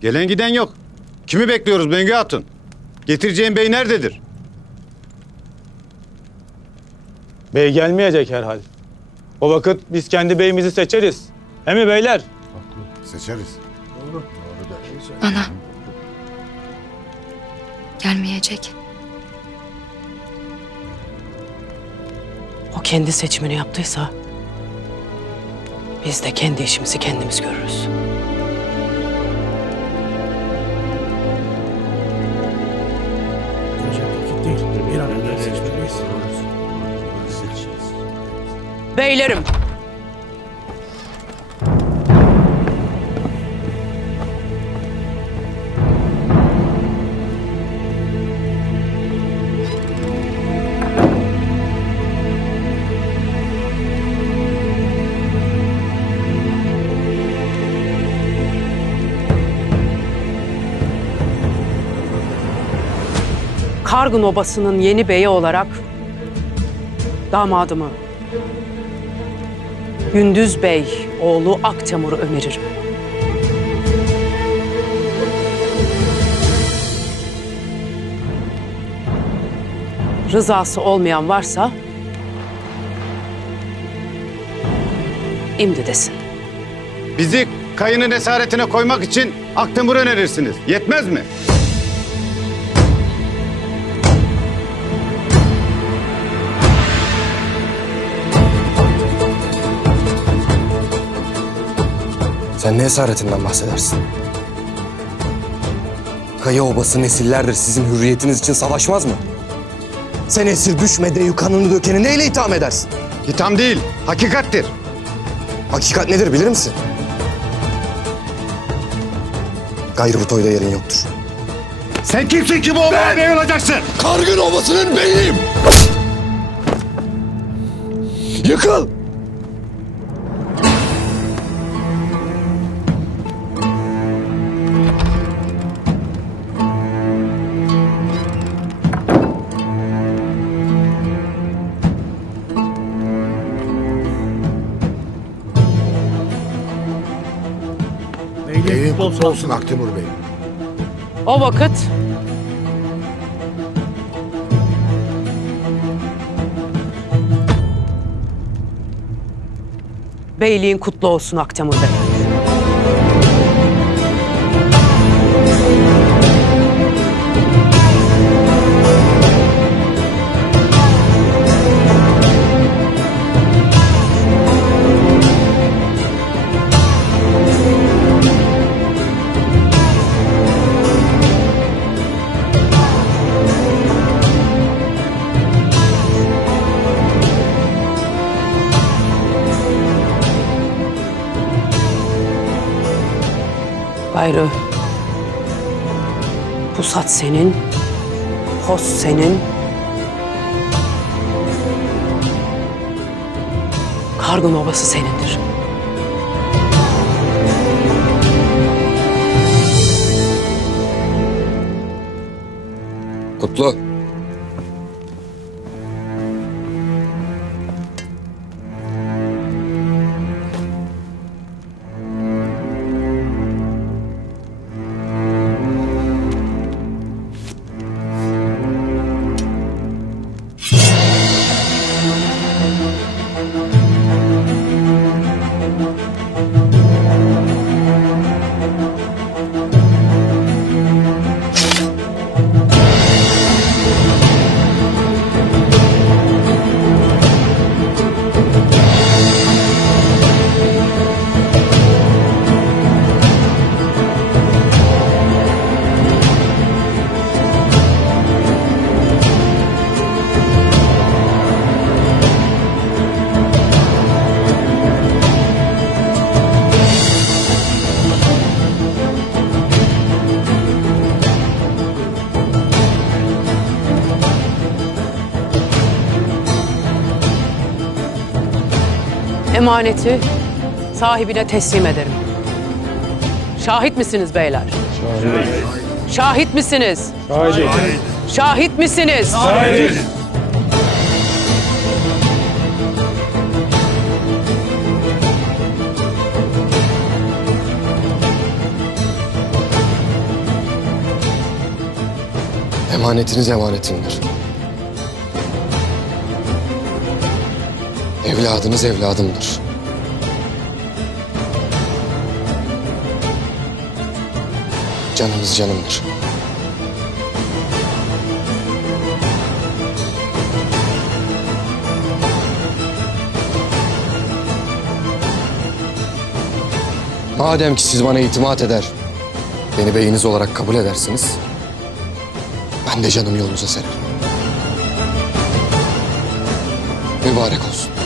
Gelen giden yok. Kimi bekliyoruz Bengü Hatun? Getireceğin bey nerededir? Bey gelmeyecek herhal. O vakit biz kendi beyimizi seçeriz. He mi beyler? Seçeriz. Ana. Gelmeyecek. O kendi seçimini yaptıysa biz de kendi işimizi kendimiz görürüz. Beylerim. Kargın Obası'nın yeni beyi olarak damadımı Gündüz Bey oğlu Akçamur'u öneririm. Rızası olmayan varsa imdi desin. Bizi kayının esaretine koymak için Aktemur önerirsiniz. Yetmez mi? Sen ne esaretinden bahsedersin? Kaya obası nesillerdir sizin hürriyetiniz için savaşmaz mı? Sen esir düşme de kanını dökeni neyle itham edersin? Hitam değil, hakikattir. Hakikat nedir bilir misin? Gayrı bu toyda yerin yoktur. Sen kimsin ki bu obaya bey olacaksın? Kargın obasının beyiyim! Yıkıl! Beyliğin kutlu olsun Aktemur Bey. O vakit Beyliğin kutlu olsun Aktemur Bey. Gayrı pusat senin, pos senin, kargın obası senindir. Kutlu. Emaneti sahibine teslim ederim. Şahit misiniz beyler? Şahit. Şahit misiniz? Şahit. Şahit misiniz? Şahit. Emanetiniz emanetimdir. Evladınız evladımdır. Canınız canımdır. Madem ki siz bana itimat eder, beni beyiniz olarak kabul edersiniz, ben de canım yolunuza sererim. Mübarek olsun.